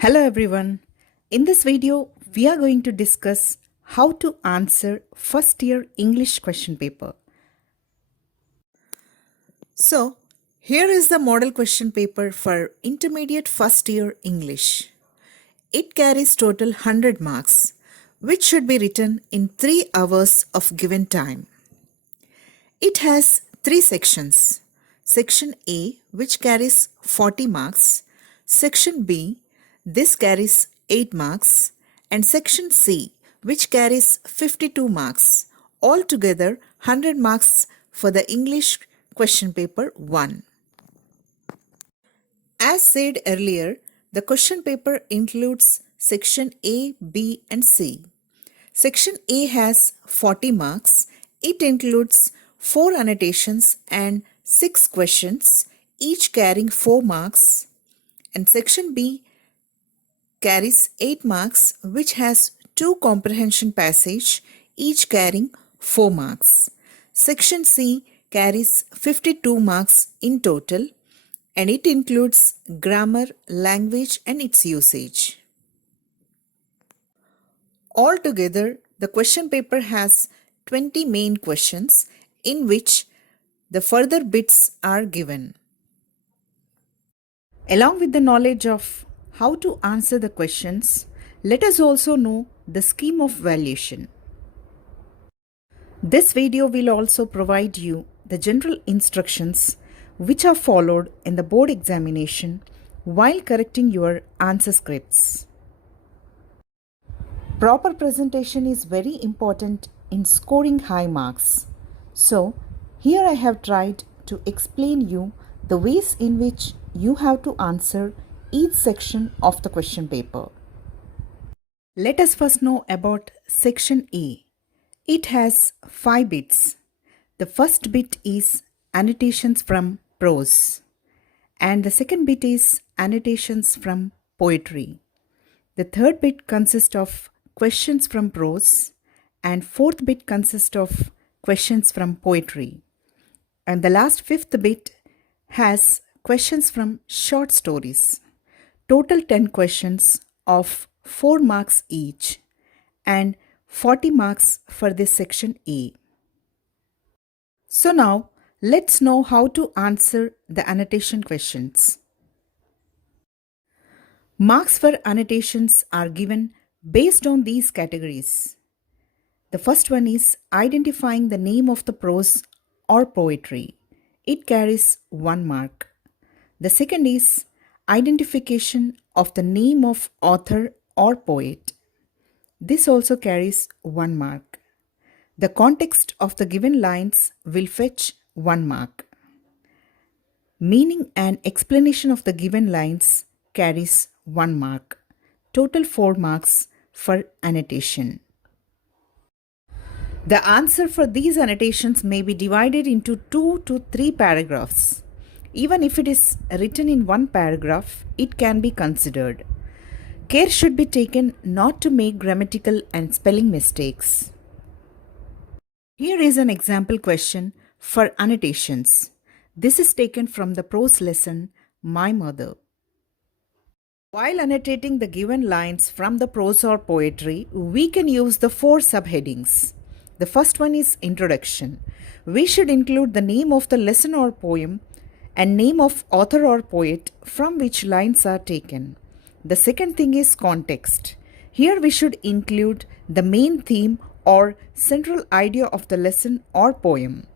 Hello everyone. In this video, we are going to discuss how to answer first year English question paper. So, here is the model question paper for intermediate first year English. It carries total 100 marks, which should be written in 3 hours of given time. It has 3 sections. Section A, which carries 40 marks. Section B, this carries 8 marks. And Section C, which carries 52 marks. Altogether, 100 marks for the English question paper 1. As said earlier, the question paper includes Section A, B, and C. Section A has 40 marks. It includes 4 annotations and 6 questions, each carrying 4 marks. And Section B carries 8 marks, which has 2 comprehension passage, each carrying 4 marks. Section C carries 52 marks in total, and it includes grammar, language, and its usage. Altogether, the question paper has 20 main questions in which the further bits are given. Along with the knowledge of how to answer the questions, let us also know the scheme of valuation. This video will also provide you the general instructions which are followed in the board examination while correcting your answer scripts. Proper presentation is very important in scoring high marks. So, here I have tried to explain you the ways in which you have to answer each section of the question paper. Let us first know about Section A. It has 5 bits. The first bit is annotations from prose, and the second bit is annotations from poetry. The third bit consists of questions from prose, and fourth bit consists of questions from poetry. And the last fifth bit has questions from short stories. Total 10 questions of 4 marks each and 40 marks for this section A. So now let's know how to answer the annotation questions. Marks for annotations are given based on these categories. The first one is identifying the name of the prose or poetry. It carries 1 mark. The second is identification of the name of author or poet. This also carries 1 mark. The context of the given lines will fetch 1 mark. Meaning and explanation of the given lines carries 1 mark. Total 4 marks for annotation. The answer for these annotations may be divided into 2 to 3 paragraphs. Even if it is written in 1 paragraph, it can be considered. Care should be taken not to make grammatical and spelling mistakes. Here is an example question for annotations. This is taken from the prose lesson, My Mother. While annotating the given lines from the prose or poetry, we can use the 4 subheadings. The first one is introduction. We should include the name of the lesson or poem and name of author or poet from which lines are taken. The second thing is context. Here we should include the main theme or central idea of the lesson or poem.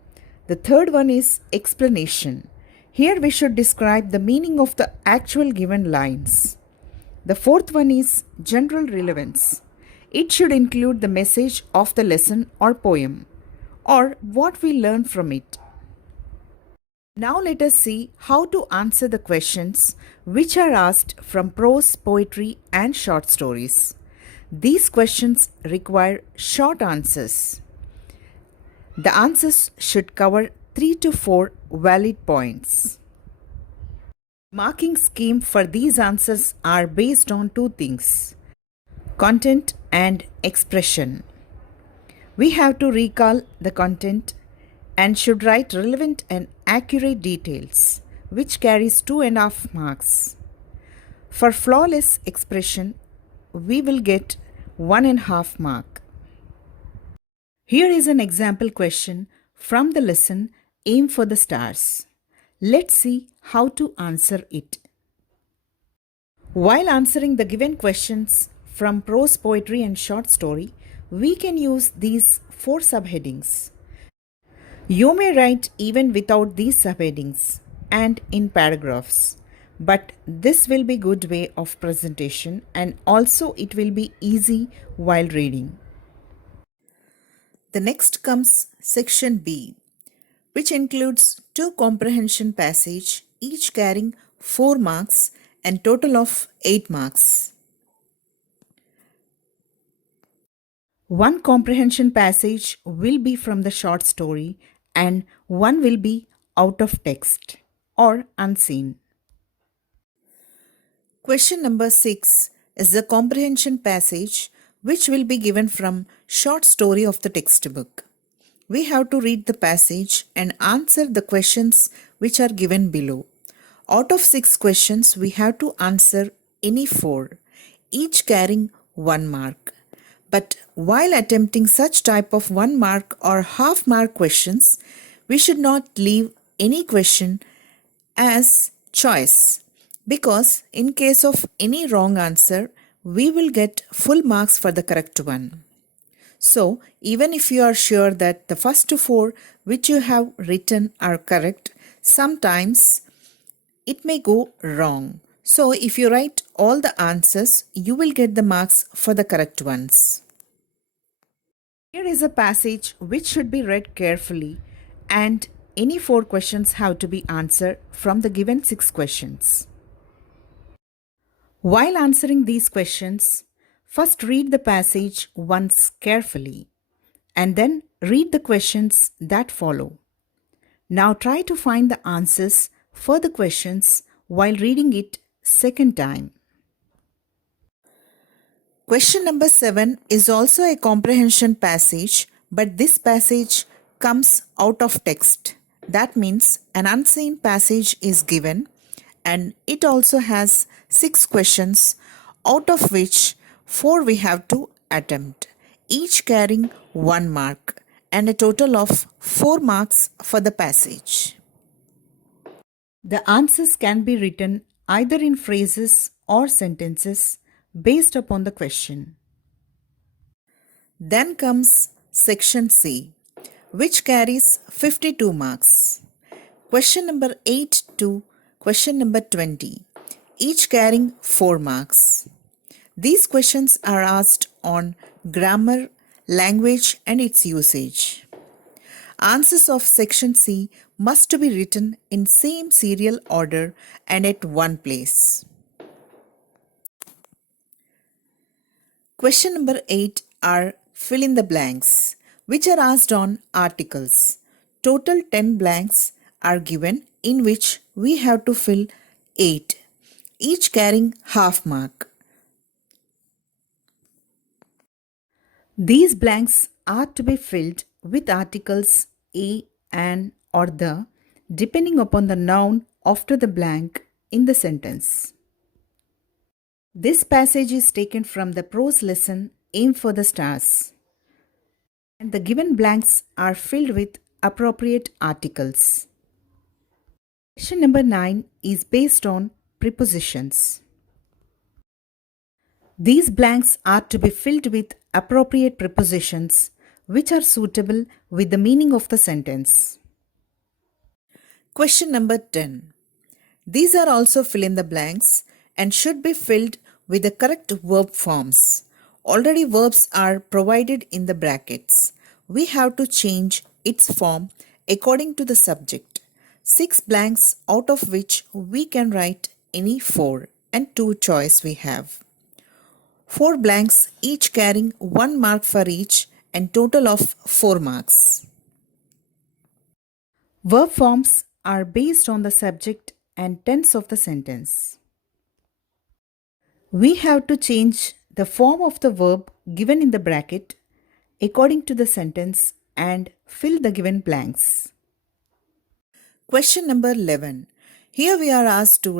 The third one is explanation. Here we should describe the meaning of the actual given lines. The fourth one is general relevance. It should include the message of the lesson or poem, or what we learn from it. Now let us see how to answer the questions which are asked from prose, poetry, and short stories. These questions require short answers. The answers should cover 3 to 4 valid points. Marking scheme for these answers are based on 2 things: content and expression. We have to recall the content and should write relevant and accurate details, which carries 2.5 marks. For flawless expression, we will get 1.5 mark. Here is an example question from the lesson Aim for the Stars. Let's see how to answer it. While answering the given questions from prose poetry and short story, we can use these 4 subheadings. You may write even without these subheadings and in paragraphs, but this will be good way of presentation and also it will be easy while reading. The next comes section B, which includes 2 comprehension passage, each carrying 4 marks and total of 8 marks. One comprehension passage will be from the short story and one will be out of text or unseen. Question number 6 is the comprehension passage which will be given from short story of the textbook. We have to read the passage and answer the questions which are given below. Out of 6 questions, we have to answer any 4, each carrying 1 mark. But while attempting such type of 1 mark or half mark questions, we should not leave any question as choice, because in case of any wrong answer, we will get full marks for the correct one. So, even if you are sure that the first 4 which you have written are correct, sometimes it may go wrong. So, if you write all the answers, you will get the marks for the correct ones. Here is a passage which should be read carefully, and any 4 questions have to be answered from the given 6 questions. While answering these questions, first read the passage once carefully and then read the questions that follow. Now try to find the answers for the questions while reading it second time. Question number 7 is also a comprehension passage, but this passage comes out of text. That means an unseen passage is given and it also has 6 questions, out of which 4 we have to attempt, each carrying 1 mark and a total of 4 marks for the passage. The answers can be written either in phrases or sentences based upon the question. Then comes section C, which carries 52 marks. Question number 8 to question number 20, each carrying 4 marks. These questions are asked on grammar, language and its usage. Answers of section C must be written in same serial order and at one place. Question number 8 are fill in the blanks, which are asked on articles. Total 10 blanks are given in which we have to fill 8, each carrying half mark. These blanks are to be filled with articles a, an or the, depending upon the noun after the blank in the sentence. This passage is taken from the prose lesson Aim for the Stars, and the given blanks are filled with appropriate articles. Question number 9 is based on prepositions. These blanks are to be filled with appropriate prepositions which are suitable with the meaning of the sentence. Question number 10. These are also fill in the blanks and should be filled with the correct verb forms. Already verbs are provided in the brackets. We have to change its form according to the subject. 6 blanks out of which we can write any 4 and 2 choice we have. 4 blanks each carrying 1 mark for each and total of 4 marks. Verb forms are based on the subject and tense of the sentence. We have to change the form of the verb given in the bracket according to the sentence and fill the given blanks. Question number 11. Here we are asked to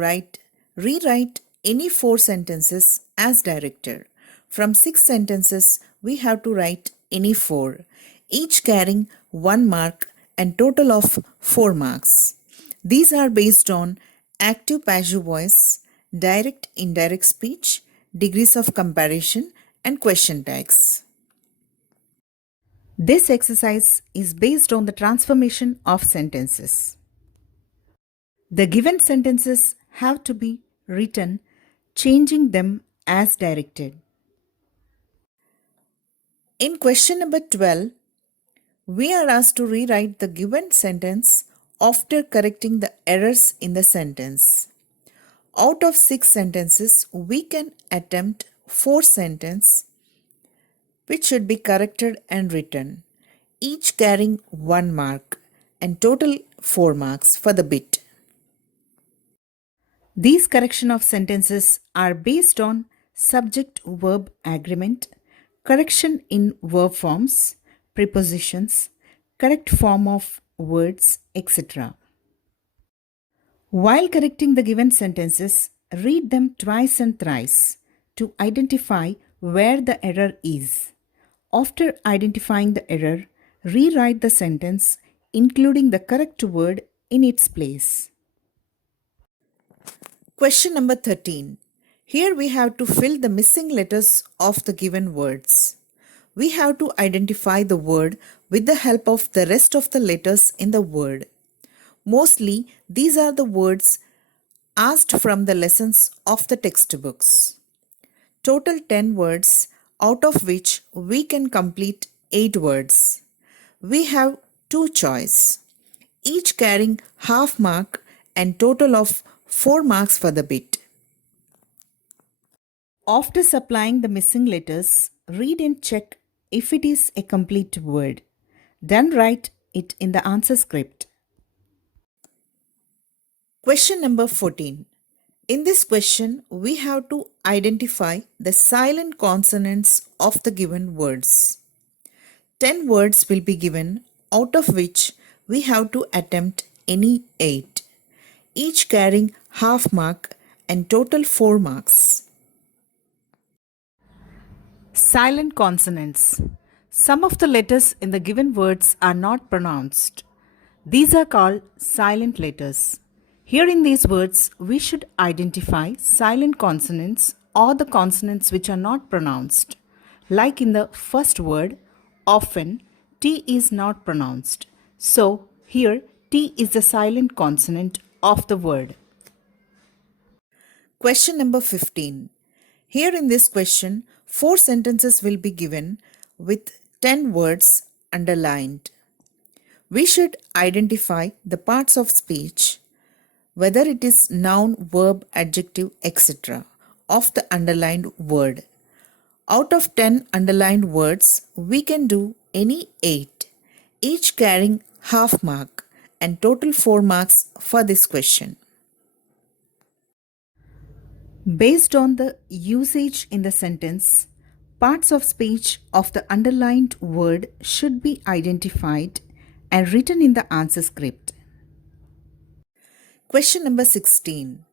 rewrite any 4 sentences as directed. From 6 sentences, we have to write any 4, each carrying 1 mark and total of 4 marks. These are based on active passive voice, direct indirect speech, degrees of comparison, and question tags. This exercise is based on the transformation of sentences. The given sentences have to be written, changing them as directed. In question number 12, we are asked to rewrite the given sentence after correcting the errors in the sentence. Out of 6 sentences, we can attempt 4 sentences which should be corrected and written, each carrying 1 mark and total 4 marks for the bit. These correction of sentences are based on subject-verb agreement, correction in verb forms, prepositions, correct form of words, etc. While correcting the given sentences, read them twice and thrice to identify where the error is. After identifying the error, rewrite the sentence including the correct word in its place. Question number 13. Here we have to fill the missing letters of the given words. We have to identify the word with the help of the rest of the letters in the word. Mostly, these are the words asked from the lessons of the textbooks. Total 10 words, out of which we can complete 8 words. We have 2 choice, each carrying half mark and total of 4 marks for the bit. After supplying the missing letters, read and check if it is a complete word. Then write it in the answer script. Question number 14. In this question, we have to identify the silent consonants of the given words. 10 words will be given, out of which we have to attempt any 8, each carrying half mark and total 4 marks. Silent consonants. Some of the letters in the given words are not pronounced. These are called silent letters. Here in these words, we should identify silent consonants or the consonants which are not pronounced. Like in the first word, often T is not pronounced. So here T is the silent consonant of the word. Question number 15. Here in this question, 4 sentences will be given with 10 words underlined. We should identify the parts of speech, whether it is noun, verb, adjective, etc., of the underlined word. Out of 10 underlined words, we can do any 8, each carrying half mark and total 4 marks for this question. Based on the usage in the sentence, parts of speech of the underlined word should be identified and written in the answer script. Question number 16.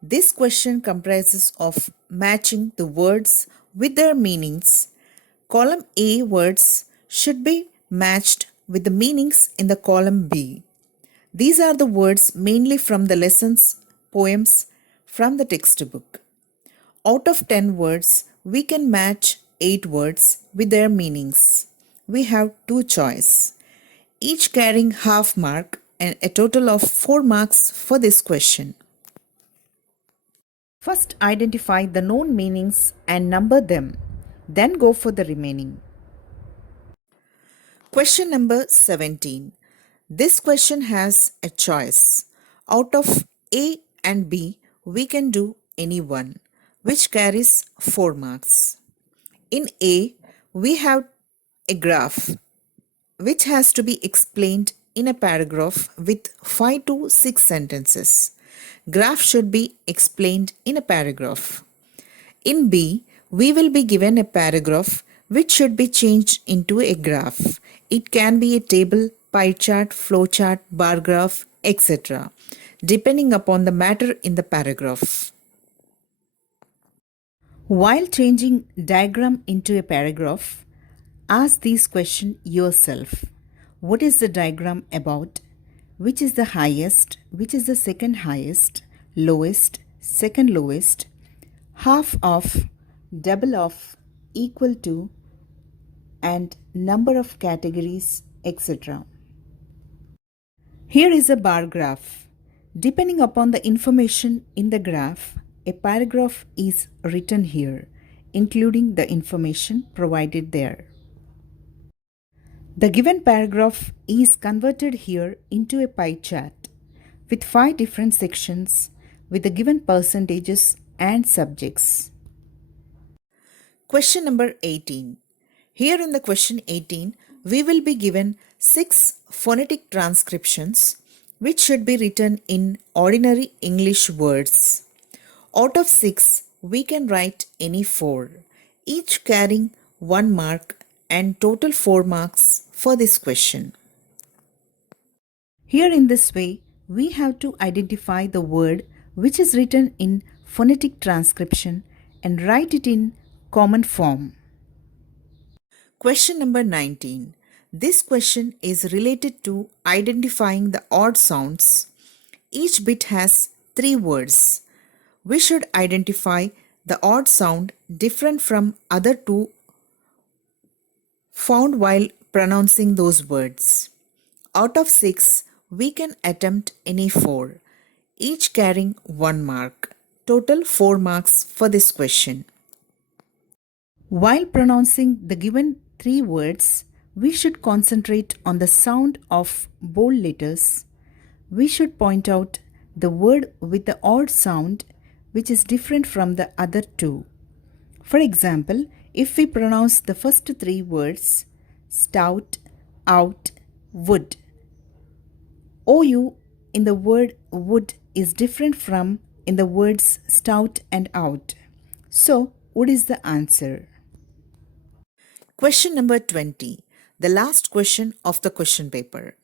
This question comprises of matching the words with their meanings. Column A words should be matched with the meanings in the column B. These are the words mainly from the lessons, poems from the textbook. Out of 10 words, we can match 8 words with their meanings. We have 2 choice, each carrying half mark and a total of 4 marks for this question. First identify the known meanings and number them, then go for the remaining. Question number 17. This question has a choice. Out of A and B, we can do any one, which carries 4 marks. In A, we have a graph, which has to be explained in a paragraph with 5 to 6 sentences. Graph should be explained in a paragraph. In B, we will be given a paragraph which should be changed into a graph. It can be a table, pie chart, flow chart, bar graph, etc., depending upon the matter in the paragraph. While changing diagram into a paragraph, ask these questions yourself. What is the diagram about? Which is the highest? Which is the second highest? Lowest? Second lowest? Half of? Double of? Equal to? And number of categories, etc. Here is a bar graph. Depending upon the information in the graph, a paragraph is written here, including the information provided there. The given paragraph is converted here into a pie chart with 5 different sections with the given percentages and subjects. Question number 18. Here in the question 18, we will be given 6 phonetic transcriptions which should be written in ordinary English words. Out of 6, we can write any 4, each carrying 1 mark and total 4 marks for this question. Here in this way, we have to identify the word which is written in phonetic transcription and write it in common form. Question number 19. This question is related to identifying the odd sounds. Each bit has 3 words. We should identify the odd sound different from other 2 found while pronouncing those words. Out of 6, we can attempt any 4, each carrying 1 mark. Total 4 marks for this question. While pronouncing the given 3 words, we should concentrate on the sound of bold letters. We should point out the word with the odd sound which is different from the other 2. For example, if we pronounce the first 3 words, stout, out, wood, OU in the word wood is different from in the words stout and out. So, what is the answer? Question number 20, the last question of the question paper.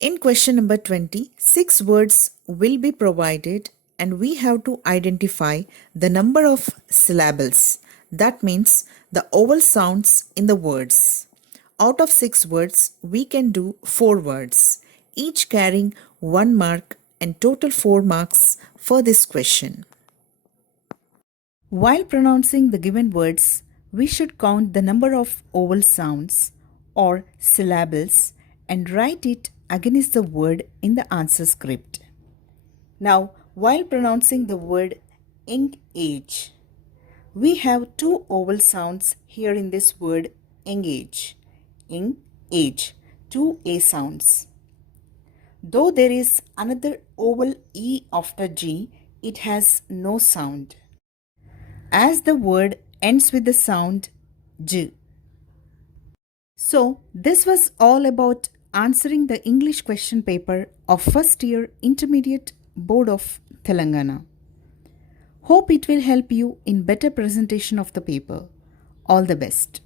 In question number 20, 6 words will be provided and we have to identify the number of syllables. That means the vowel sounds in the words. Out of 6 words, we can do 4 words, each carrying 1 mark and total 4 marks for this question. While pronouncing the given words, we should count the number of vowel sounds or syllables and write it against the word in the answer script. Now, while pronouncing the word engage, we have 2 vowel sounds here in this word engage. Age, 2 A sounds. Though there is another vowel E after G, it has no sound, as the word ends with the sound J. So, this was all about answering the English question paper of first year intermediate board of Telangana. Hope it will help you in better presentation of the paper. All the best.